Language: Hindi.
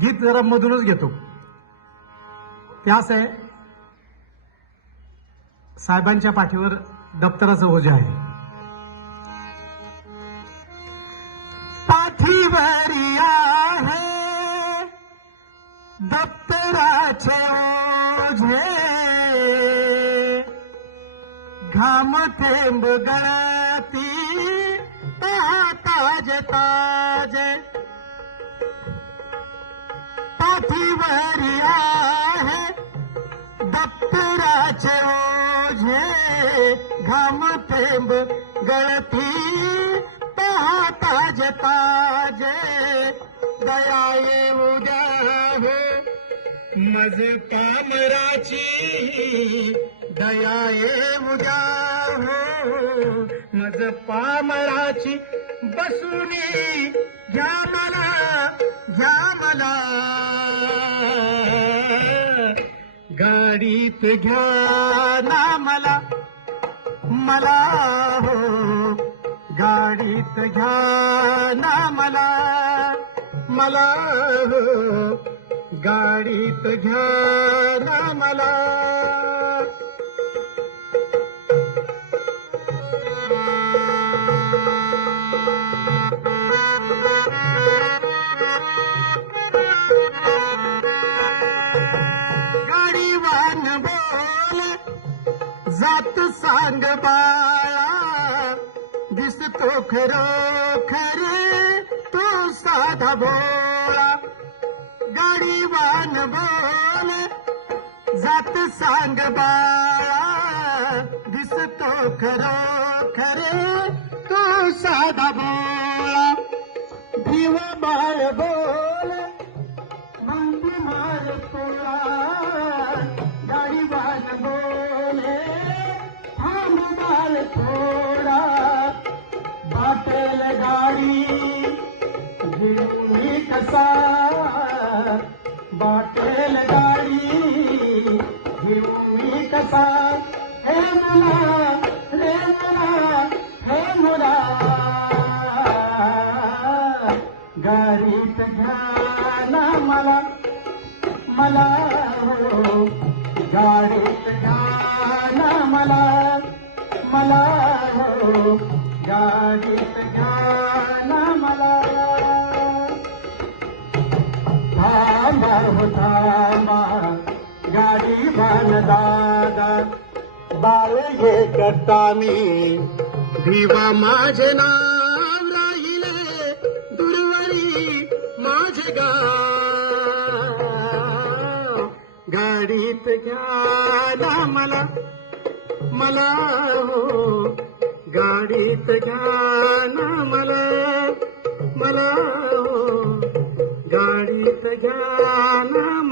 गीत जरा मधूनच घेतो. त्यास आहे साहेबांच्या पाठीवर दप्तराचं ओझे आहे. पाठीवरी आहे दप्तराचे ओझे. घाम थेंब गळती ताज ताज. पाठीवरी आहे दप्तराचे ओझे घाम थेंब गळती पहा ताज ताज दया येऊ हो मज पामराची दया हो मज पामराची बसुने घ्या मला घ्या मला. गाडीत घ्या ना मला. मला हो गाडीत घ्या ना मला. मला हो गाडीत घ्या ना मला. जात सांग बाळा दिसतो खरो खरे तो साधा गाडी वाहन बोल, जात सांग बाळा दिसतो खरो खरे तो साधा भोळा जीव बाळ बोल मांडी मार पोळा थांब थोडा बाटेल गाडी घेऊन कसा। बाटेल गाडी घेऊन कसा। हे मुला रे मुला हे मुला गाडीत घ्या ना मला मला हो। गाडीत घ्या ना मला। मला हो गाडीत घ्या ना हो थांबा गाडी बाण दादा हे माझे नाव राहिले दुर्वरी माझे गाडीत घ्या ना मला मला हो गाडीत घ्या ना मला. मला हो गाडीत घ्या ना